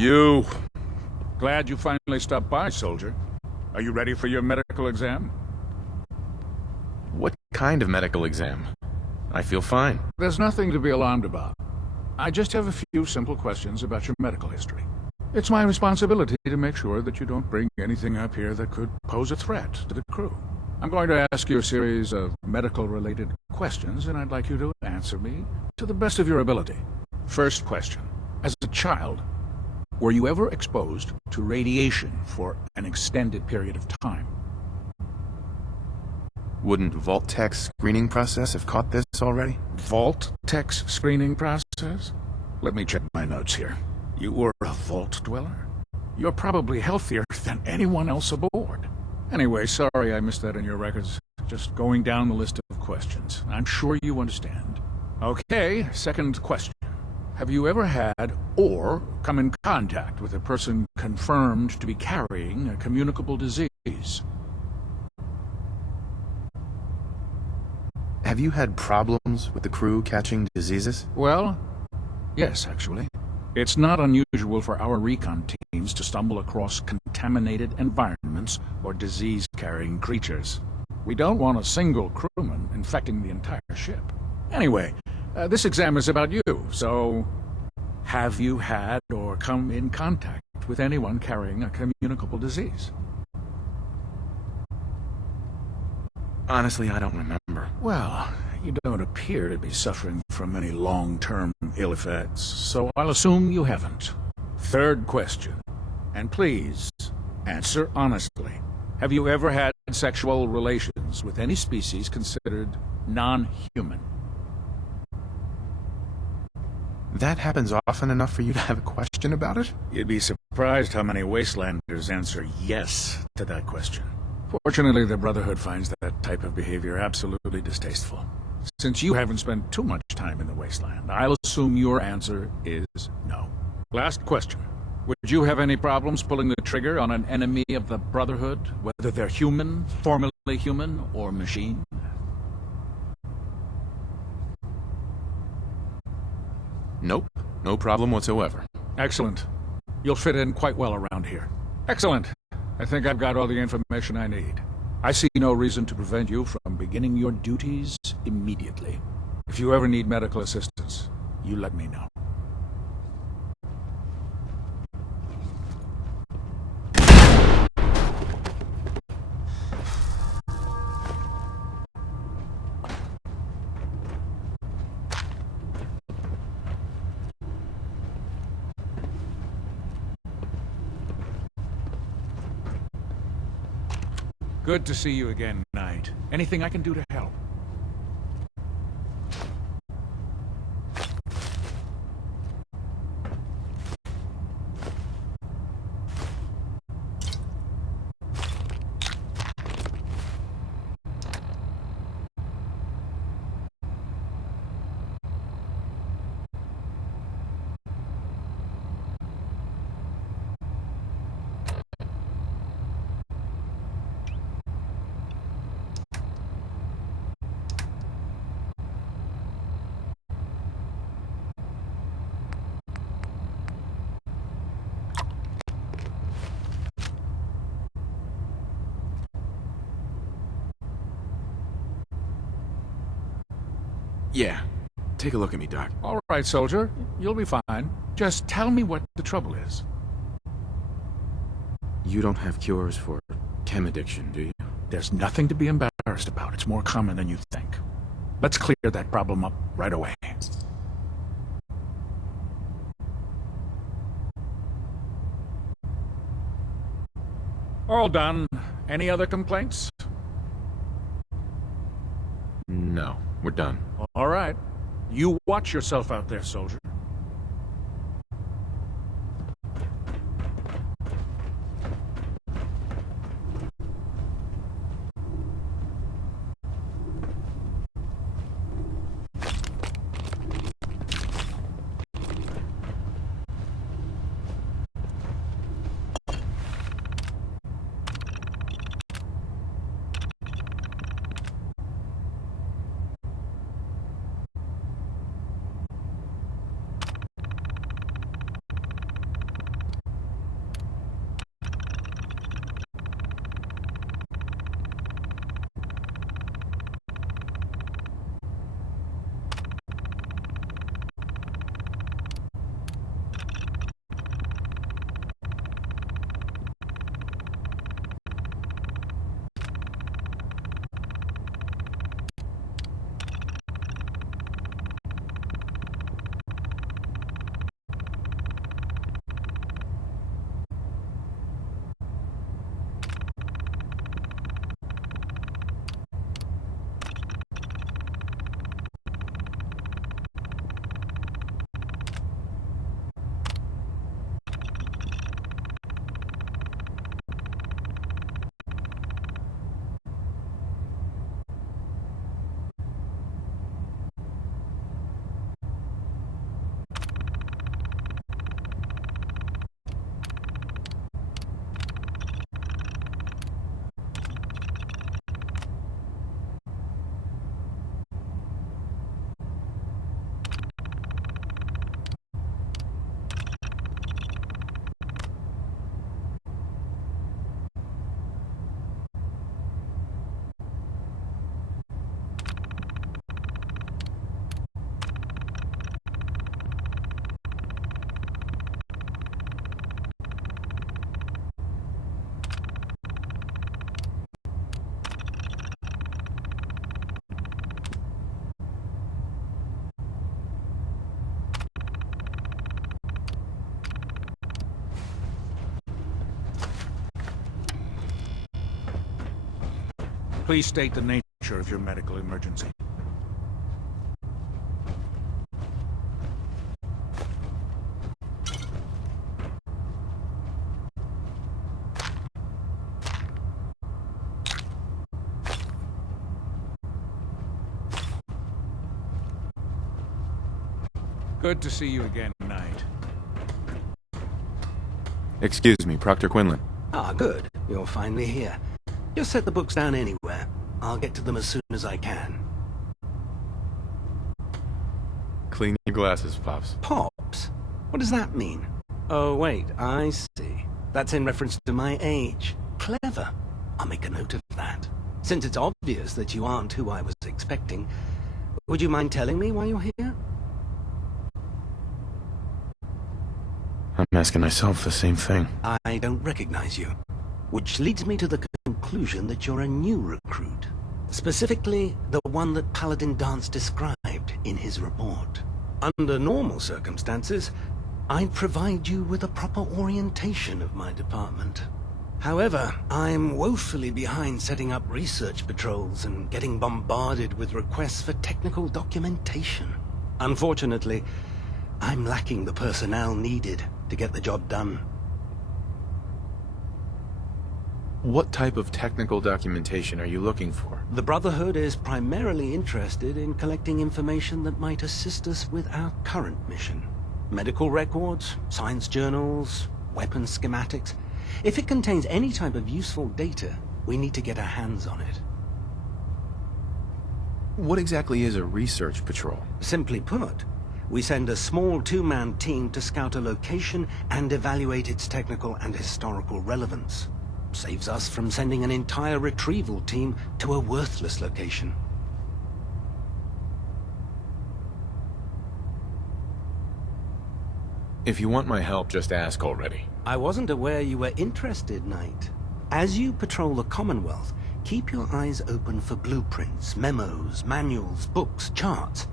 You! Glad you finally stopped by, soldier. Are you ready for your medical exam? What kind of medical exam? I feel fine. There's nothing to be alarmed about. I just have a few simple questions about your medical history. It's my responsibility to make sure that you don't bring anything up here that could pose a threat to the crew. I'm going to ask you a series of medical-related questions, and I'd like you to answer me to the best of your ability. First question. As a child, were you ever exposed to radiation for an extended period of time? Wouldn't Vault-Tech's screening process have caught this already? Vault-Tech's screening process? Let me check my notes here. You were a Vault dweller? You're probably healthier than anyone else aboard. Anyway, sorry I missed that in your records. Just going down the list of questions. I'm sure you understand. Okay, second question. Have you ever had or come in contact with a person confirmed to be carrying a communicable disease? Have you had problems with the crew catching diseases? Well, yes, actually. It's not unusual for our recon teams to stumble across contaminated environments or disease-carrying creatures. We don't want a single crewman infecting the entire ship. Anyway, this exam is about you, so have you had or come in contact with anyone carrying a communicable disease? Honestly, I don't remember. Well, you don't appear to be suffering from any long-term ill effects, so I'll assume you haven't. Third question, and please, answer honestly. Have you ever had sexual relations with any species considered non-human? That happens often enough for you to have a question about it? You'd be surprised how many Wastelanders answer yes to that question. Fortunately, the Brotherhood finds that type of behavior absolutely distasteful. Since you haven't spent too much time in the Wasteland, I'll assume your answer is no. Last question. Would you have any problems pulling the trigger on an enemy of the Brotherhood, whether they're human, formerly human, or machine? Nope. No problem whatsoever. Excellent. You'll fit in quite well around here. Excellent. I think I've got all the information I need. I see no reason to prevent you from beginning your duties immediately. If you ever need medical assistance, you let me know. Good to see you again, Knight. Anything I can do to help? Yeah. Take a look at me, Doc. All right, soldier. You'll be fine. Just tell me what the trouble is. You don't have cures for chem addiction, do you? There's nothing to be embarrassed about. It's more common than you think. Let's clear that problem up right away. All done. Any other complaints? No, we're done. All right. You watch yourself out there, soldier. Please state the nature of your medical emergency. Good to see you again, Knight. Excuse me, Proctor Quinlan. Ah, good. You're finally here. Just set the books down anywhere. I'll get to them as soon as I can. Clean your glasses, Pops. Pops? What does that mean? Oh, wait, I see. That's in reference to my age. Clever. I'll make a note of that. Since it's obvious that you aren't who I was expecting, would you mind telling me why you're here? I'm asking myself the same thing. I don't recognize you. Which leads me to the conclusion that you're a new recruit. Specifically, the one that Paladin Dance described in his report. Under normal circumstances, I'd provide you with a proper orientation of my department. However, I'm woefully behind setting up research patrols and getting bombarded with requests for technical documentation. Unfortunately, I'm lacking the personnel needed to get the job done. What type of technical documentation are you looking for? The Brotherhood is primarily interested in collecting information that might assist us with our current mission. Medical records, science journals, weapon schematics. If it contains any type of useful data, we need to get our hands on it. What exactly is a research patrol? Simply put, we send a small two-man team to scout a location and evaluate its technical and historical relevance. Saves us from sending an entire retrieval team to a worthless location. If you want my help, just ask already. I wasn't aware you were interested, Knight. As you patrol the Commonwealth, keep your eyes open for blueprints, memos, manuals, books, charts.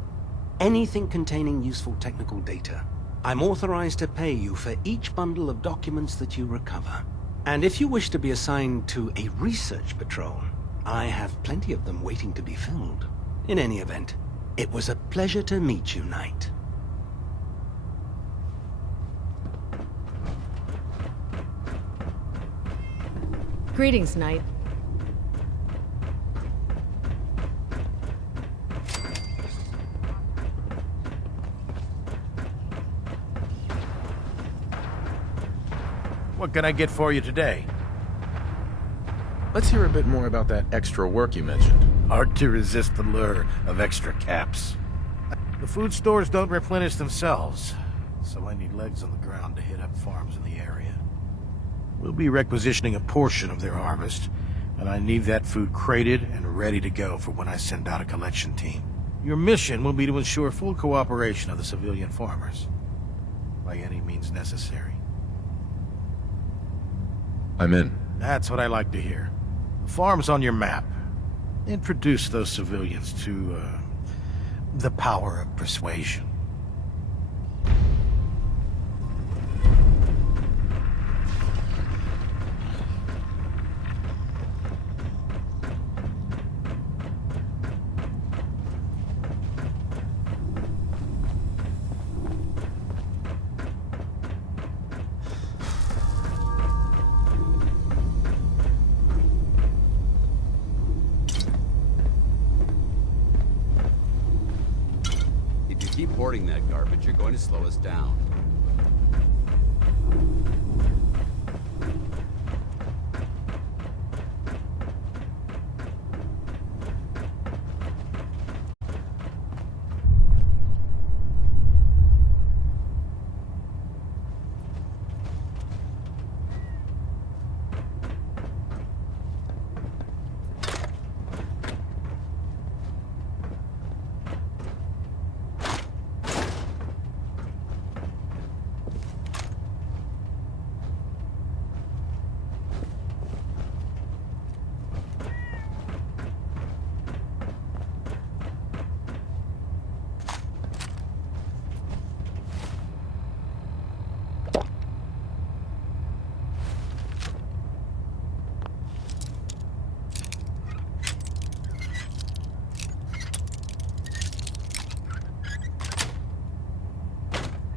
Anything containing useful technical data. I'm authorized to pay you for each bundle of documents that you recover. And if you wish to be assigned to a research patrol, I have plenty of them waiting to be filled. In any event, it was a pleasure to meet you, Knight. Greetings, Knight. What can I get for you today? Let's hear a bit more about that extra work you mentioned. Hard to resist the lure of extra caps. The food stores don't replenish themselves, so I need legs on the ground to hit up farms in the area. We'll be requisitioning a portion of their harvest, and I need that food crated and ready to go for when I send out a collection team. Your mission will be to ensure full cooperation of the civilian farmers, by any means necessary. I'm in. That's what I like to hear. The farm's on your map. Introduce those civilians to, the power of persuasion. Keep hoarding that garbage, you're going to slow us down.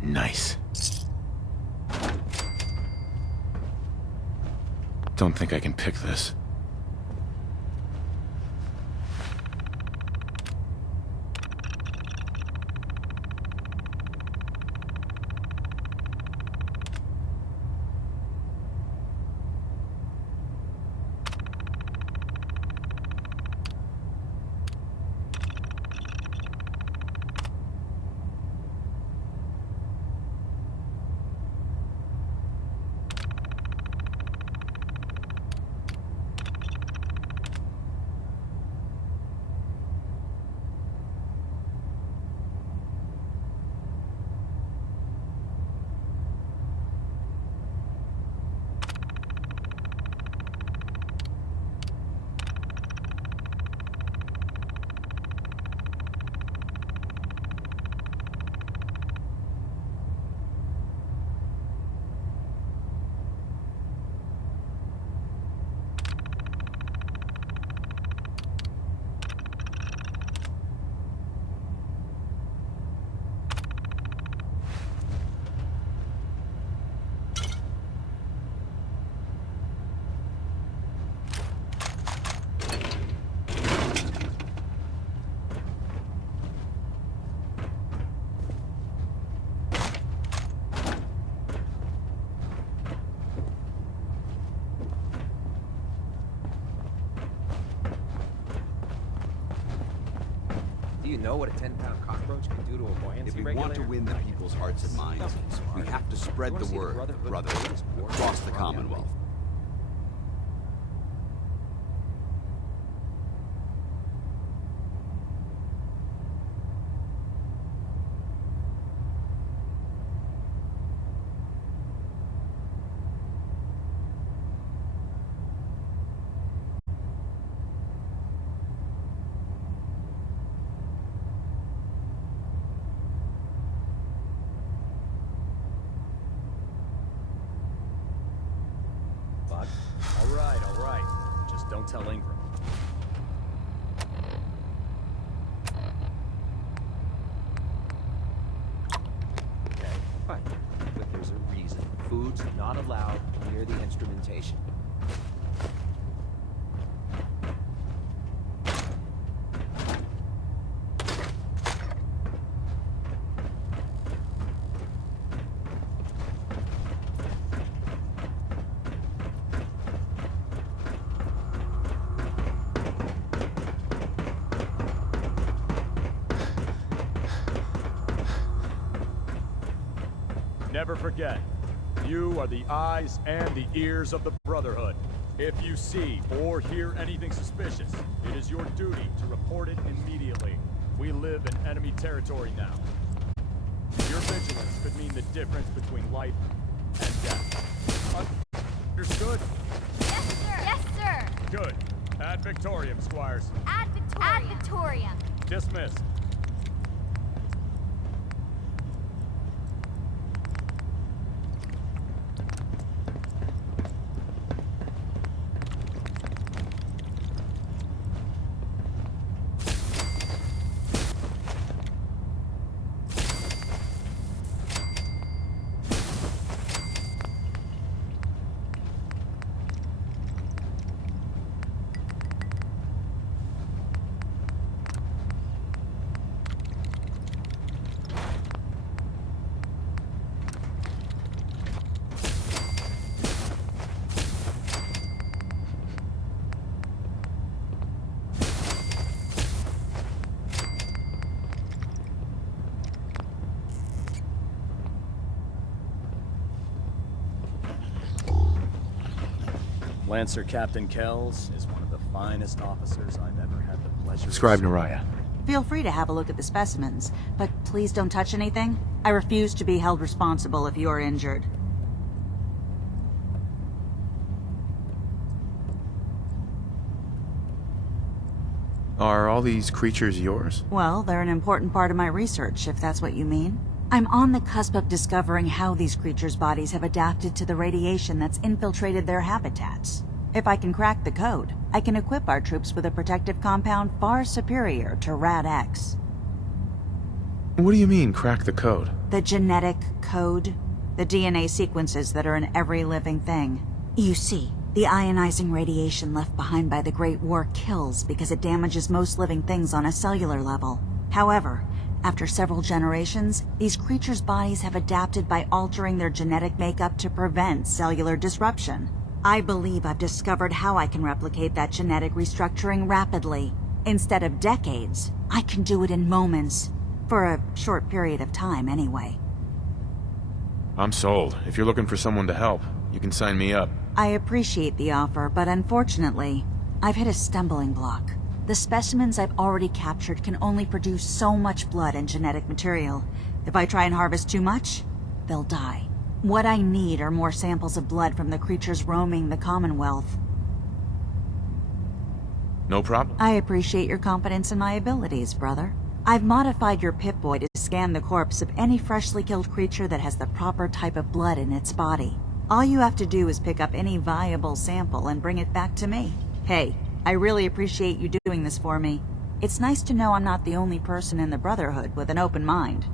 Nice. Don't think I can pick this. Do you know what a 10-pound cockroach can do to a buoyancy If we regulator? want to win the people's hearts and minds, we have to spread the word, brotherhood, across the Commonwealth. Buck? All right. Just don't tell Ingram. Okay, fine. But there's a reason. Food's not allowed near the instrumentation. Never forget, you are the eyes and the ears of the Brotherhood. If you see or hear anything suspicious, it is your duty to report it immediately. We live in enemy territory now. Your vigilance could mean the difference between life and death. Understood? Yes, sir. Yes, sir. Good. Ad Victoriam, Squires. Ad Victoriam. Ad Victoriam. Dismissed. Lancer Captain Kells is one of the finest officers I've ever had the pleasure of Scribe serving. Naraya. Feel free to have a look at the specimens, but please don't touch anything. I refuse to be held responsible if you're injured. Are all these creatures yours? Well, they're an important part of my research, if that's what you mean. I'm on the cusp of discovering how these creatures' bodies have adapted to the radiation that's infiltrated their habitats. If I can crack the code, I can equip our troops with a protective compound far superior to Rad-X. What do you mean, crack the code? The genetic code. The DNA sequences that are in every living thing. You see, the ionizing radiation left behind by the Great War kills because it damages most living things on a cellular level. However, after several generations, these creatures' bodies have adapted by altering their genetic makeup to prevent cellular disruption. I believe I've discovered how I can replicate that genetic restructuring rapidly. Instead of decades, I can do it in moments. For a short period of time, anyway. I'm sold. If you're looking for someone to help, you can sign me up. I appreciate the offer, but unfortunately, I've hit a stumbling block. The specimens I've already captured can only produce so much blood and genetic material. If I try and harvest too much, they'll die. What I need are more samples of blood from the creatures roaming the Commonwealth. No problem. I appreciate your confidence in my abilities, brother. I've modified your Pip-Boy to scan the corpse of any freshly killed creature that has the proper type of blood in its body. All you have to do is pick up any viable sample and bring it back to me. Hey, I really appreciate you doing this for me. It's nice to know I'm not the only person in the Brotherhood with an open mind.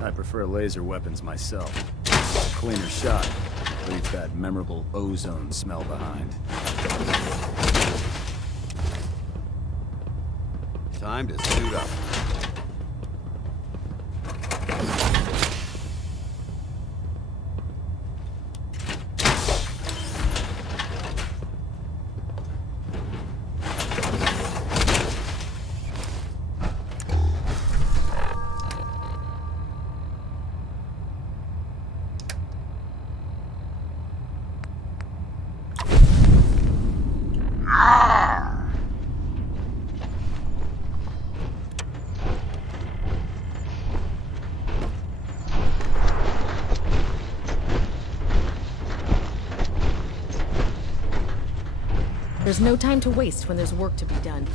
I prefer laser weapons myself. Cleaner shot. Leaves that memorable ozone smell behind. Time to suit up. There's no time to waste when there's work to be done.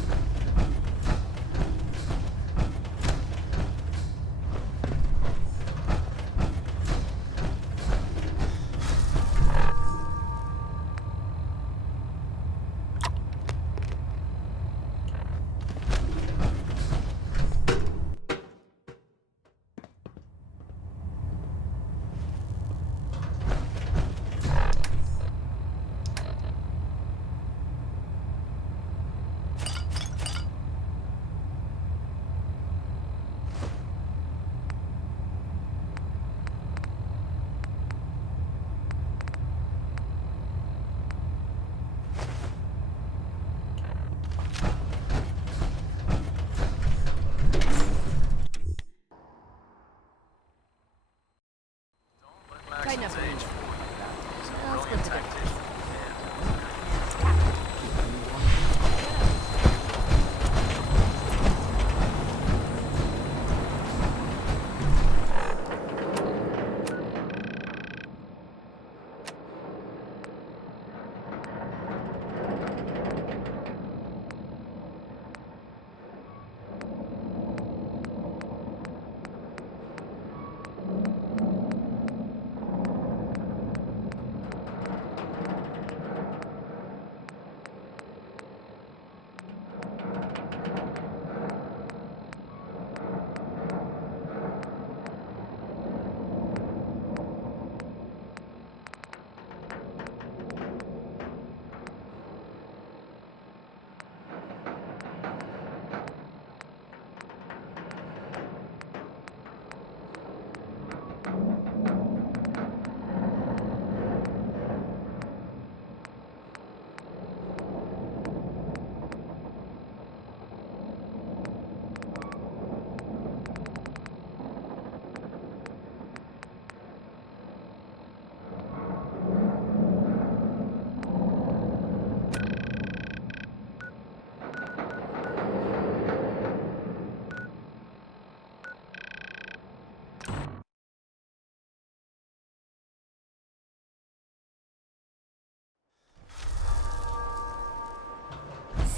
Right enough for me. Well, let's split the difference.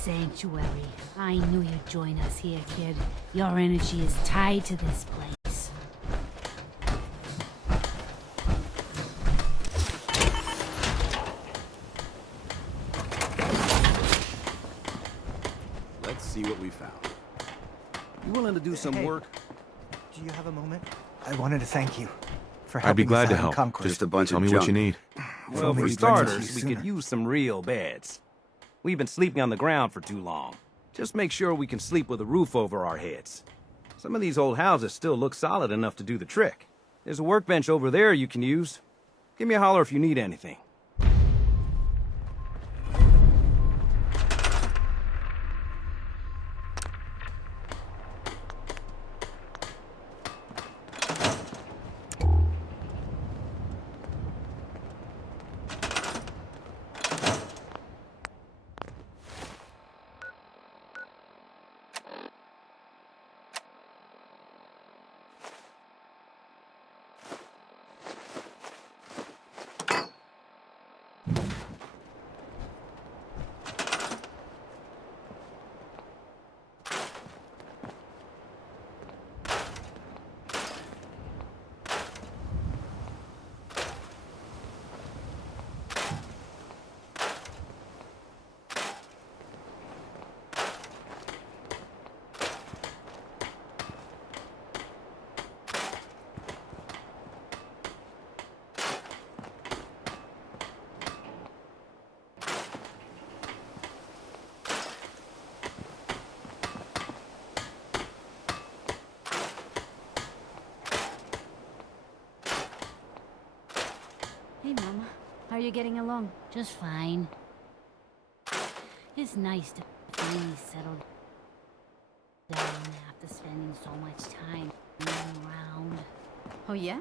Sanctuary. I knew you'd join us here, kid. Your energy is tied to this place. Let's see what we found. You willing to do some work? Do you have a moment? I wanted to thank you for I'd be helping glad us to out in help. Conquest. Just a bunch Tell of me junk. what you need. Well, only for we'd run into starters, you we could sooner. use some real beds. We've been sleeping on the ground for too long. Just make sure we can sleep with a roof over our heads. Some of these old houses still look solid enough to do the trick. There's a workbench over there you can use. Give me a holler if you need anything. Hey, Mama. How are you getting along? Just fine. It's nice to finally settle down after spending so much time running around. Oh yeah?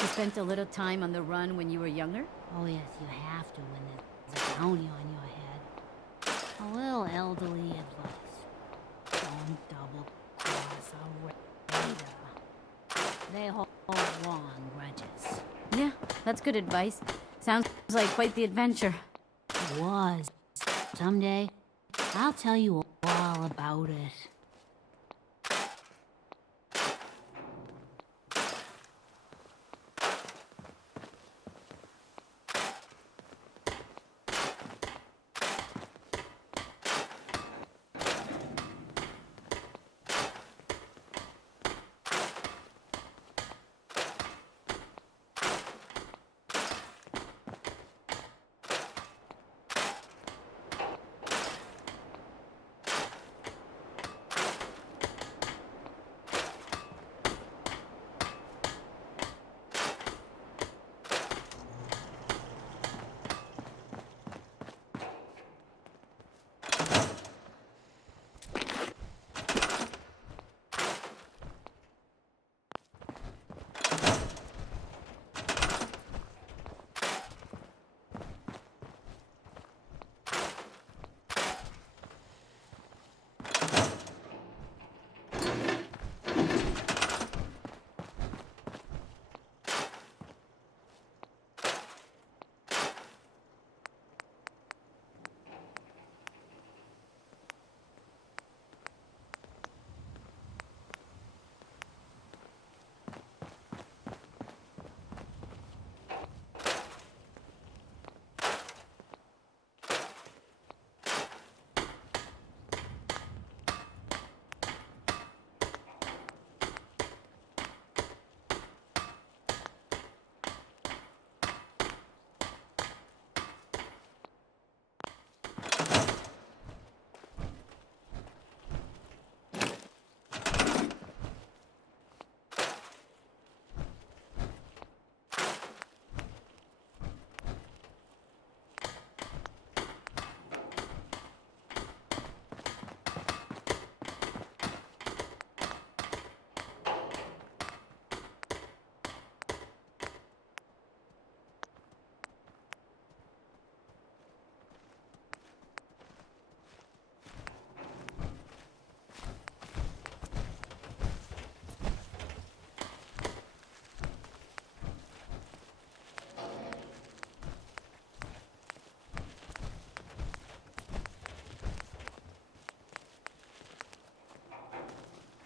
You spent a little time on the run when you were younger? Oh yes, you have to when there's a bounty on your head. A little elderly advice. Don't double cross a raider. They hold long grudges. Yeah, that's good advice. Sounds like quite the adventure. It was. Someday, I'll tell you all about it.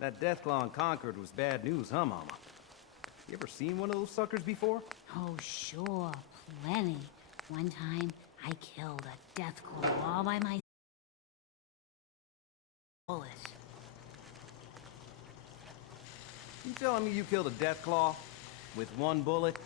That Deathclaw in Concord was bad news, huh, Mama? You ever seen one of those suckers before? Oh, sure, plenty. One time, I killed a Deathclaw all by myself. You telling me you killed a Deathclaw with one bullet?